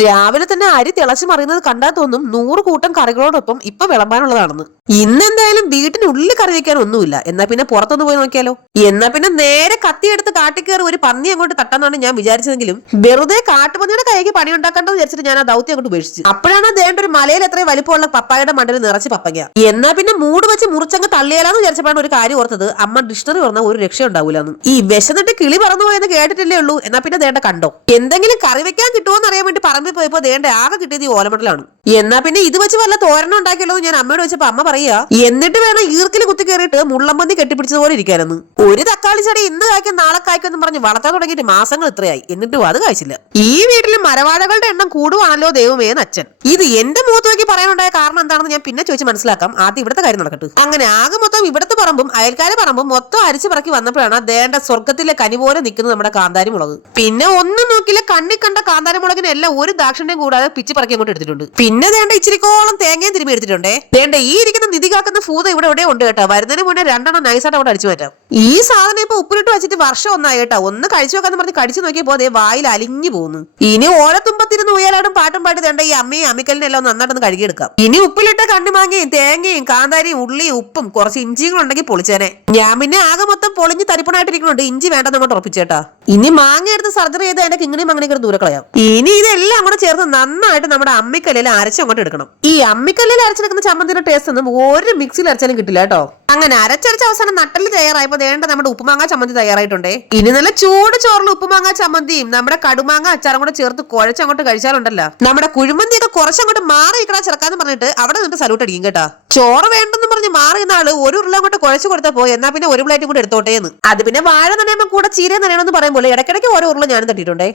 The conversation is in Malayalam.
രാവിലെ തന്നെ അരി തിളച്ചു മറിയുന്നത് കണ്ടാൽ തോന്നും 100 കൂട്ടം കറികളോടൊപ്പം ഇപ്പൊ വിളമ്പാനുള്ളതാണെന്ന്. ഇന്നെന്തായാലും വീട്ടിനുള്ളിൽ കറി വെക്കാൻ ഒന്നുമില്ല. എന്നാ പിന്നെ പുറത്തൊന്ന് പോയി നോക്കിയാലോ? എന്നാ പിന്നെ നേരെ കത്തിയെടുത്ത് കാട്ടിക്കയറി ഒരു പന്നി അങ്ങോട്ട് തട്ടാന്നാണ് ഞാൻ വിചാരിച്ചതെങ്കിലും വെറുതെ കാട്ടുപന്നിയുടെ കൈക്ക് പണി ഉണ്ടാക്കേണ്ടത് വിചാരിച്ചിട്ട് ഞാൻ ആ ദൗത്യം അങ്ങോട്ട് ഉപേക്ഷിച്ചു. അപ്പോഴാണ് ദേണ്ട ഒരു മലയിൽ എത്രയും വലിപ്പമുള്ള പപ്പായയുടെ മണ്ടയിൽ നിറച്ച് പപ്പങ്ങ. എന്നാ പിന്നെ മൂട് വെച്ച് മുറിച്ചങ്ങ് തള്ളിയാലാന്ന് വിചാരിച്ചപ്പോഴാണ് ഒരു കാര്യം ഓർത്തത്, അമ്മ ഡിക്ഷണറി പറഞ്ഞ ഒരു രക്ഷ ഉണ്ടാവൂലെന്ന്. ഈ വിശന്നിട്ട് കിളി പറന്നു പോയെന്ന് കേട്ടിട്ടില്ലേ ഉള്ളൂ. എന്നാ പിന്നെ ദേണ്ട കണ്ടോ, എന്തെങ്കിലും കറി വെക്കാൻ കിട്ടുമോന്ന് അറിയാൻ വേണ്ടി പറമ്പിൽ പോയപ്പോ ദേണ്ട ആകെ കിട്ടിയത് ഈ ഓലമടലാണ്. എന്നാ പിന്നെ ഇത് വെച്ച് വല്ല തോരണം ഉണ്ടാക്കിയല്ലോ ഞാൻ അമ്മയോട് വെച്ചപ്പോ അമ്മ പറയാ, എന്നിട്ട് വേണം ഈർക്കിൽ കുത്തി കയറിയിട്ട് മുള്ളമ്പന്തി കെട്ടിപ്പിടിച്ചതുപോലെ ഇരിക്കാനെന്ന്. ഒരു തക്കാളി ചെടി ഇന്ന് കായ്ക്കും നാളെ കായ്ക്കും പറഞ്ഞ് വളർത്താൻ തുടങ്ങിയിട്ട് മാസങ്ങൾ ഇത്രയായി, എന്നിട്ടും അത് കായ്ച്ചില്ല. ഈ വീട്ടിൽ മരവാഴകളുടെ എണ്ണം കൂടുവാണല്ലോ ദൈവമേ അച്ഛൻ. ഇത് എന്റെ മുഖത്ത് നോക്കി പറയാനുണ്ടായ കാരണം എന്താണെന്ന് ഞാൻ പിന്നെ ചോദിച്ച് മനസ്സിലാക്കാം. ആദ്യം ഇവിടുത്തെ കാര്യം നടക്കട്ടെ. അങ്ങനെ ആകെ മൊത്തം ഇവിടുത്തെ പറമ്പും അയൽക്കാരെ പറമ്പും മൊത്തം അരിച്ചു പറക്കി വന്നപ്പോഴാണ് ദേണ്ട സ്വർഗത്തിലെ കനി പോലെ നിൽക്കുന്നത് നമ്മുടെ കാന്താരി മുളക്. പിന്നെ ഒന്നും നോക്കില്ല, കണ്ണി കണ്ട കാന്താരി മുളകിനെല്ലാം ഒരു ദാക്ഷിണ്യം കൂടാതെ പിച്ച് പറക്കി അങ്ങോട്ട് എടുത്തിട്ടുണ്ട്. പിന്നെ ദേണ്ട ഇച്ചിരിക്കോളം തേങ്ങയും തിരുമ്പി എടുത്തിട്ടുണ്ടേ. ദേണ്ട ഈ ഇരിക്കുന്ന നിധി കാക്കുന്ന ഭൂത ഇവിടെ എവിടെ ഉണ്ട് കേട്ടോ. വരുന്നതിന് മുന്നേ 2 എണ്ണം നൈസായിട്ട് അവിടെ അടിച്ചു മാറ്റാം. ഈ സാധനം ഇപ്പൊ ഉപ്പിലിട്ട് വെച്ചിട്ട് വർഷം ഒന്നായി കേട്ടോ. ഒന്ന് കഴിച്ചു വെക്കാന്ന് പറഞ്ഞ് കടിച്ചു നോക്കിയപ്പോ അതേ വായിൽ അലിഞ്ഞു പോകുന്നു. ഇനി ഓലത്തുമ്പത്തിരുന്ന് ഉയലാടും പാട്ടും പാട്ട് ദേണ്ട ഈ അമ്മയും അമ്മിക്കലിനെ എല്ലാം നന്നായിട്ടൊന്ന് കഴുകിയെടുക്കാം. ഇനി ഉപ്പിലിട്ട കണ്ണിമാങ്ങയും തേങ്ങയും കാന്താരിയും ഉള്ളിയും ഉപ്പും കുറച്ച് ഇഞ്ചിയും ഉണ്ടെങ്കിൽ പൊളിച്ചേനെ. ഞാൻ പിന്നെ ആകെ മൊത്തം പൊളിഞ്ഞ് തരിപ്പണായിട്ടിരിക്കുന്നുണ്ട്. ഇഞ്ചി വേണ്ടെന്ന് അങ്ങോട്ട് ഉറപ്പിച്ചേട്ടാ. ഇനി മാങ്ങ എടുത്ത് സർജറി ചെയ്ത് എന്റെ കിങ്ങിണിയും അങ്ങനെ ദൂരെ കളയാം. ഇനി ഇതെല്ലാം കൂടെ ചേർത്ത് നന്നായിട്ട് നമ്മുടെ അമ്മിക്കല്ലിൽ അരച്ചങ്ങോട്ട് എടുക്കണം. ഈ അമ്മിക്കല്ലിൽ അരച്ചെടുക്കുന്ന ചമ്മന്തിയുടെ ടേസ്റ്റ് ഒന്നും ഒരു മിക്സിയിൽ അരച്ചാലും കിട്ടില്ല കേട്ടോ. അങ്ങനെ അരച്ചരച്ച അവസാനം നട്ടല് തയ്യാറായപ്പോ വേണ്ട നമ്മുടെ ഉപ്പുമാങ്ങ ചമ്മന്തി തയ്യാറായിട്ടുണ്ടേ. ഇനി നല്ല ചൂട് ചോറിൽ ഉപ്പുമാങ്ങ ചമ്മന്തിയും നമ്മുടെ കടുമാങ്ങ അച്ചാറും കൂടെ ചേർത്ത് കുഴച്ചങ്ങോട്ട് കഴിച്ചാലുണ്ടല്ലോ നമ്മുടെ കുഴിമന്തിയൊക്കെ കുറച്ചങ്ങോട്ട് മാറി ഇക്കടാ ചെറുക്കാന്ന് പറഞ്ഞിട്ട് അവിടെ നിന്നിട്ട് സല്യൂട്ട് അടിക്കും കേട്ടാ. ചോറ് വേണ്ടെന്ന് പറഞ്ഞ് മാറിയുന്ന ആള് ഒരു ഉരുള അങ്ങോട്ട് കുഴച്ചു കൊടുത്തപ്പോ എന്നാ പിന്നെ ഒരു പ്ലേറ്റും കൂടെ എടുത്തോട്ടേന്ന്. അത് പിന്നെ വാഴ നനയുമ്പോൾ കൂടെ ചീര നനയണമെന്ന് പറയുമ്പോൾ ഇടയ്ക്കിടയ്ക്ക് ഓരോ ഉരുള ഞാനും തട്ടിയിട്ടുണ്ടേ.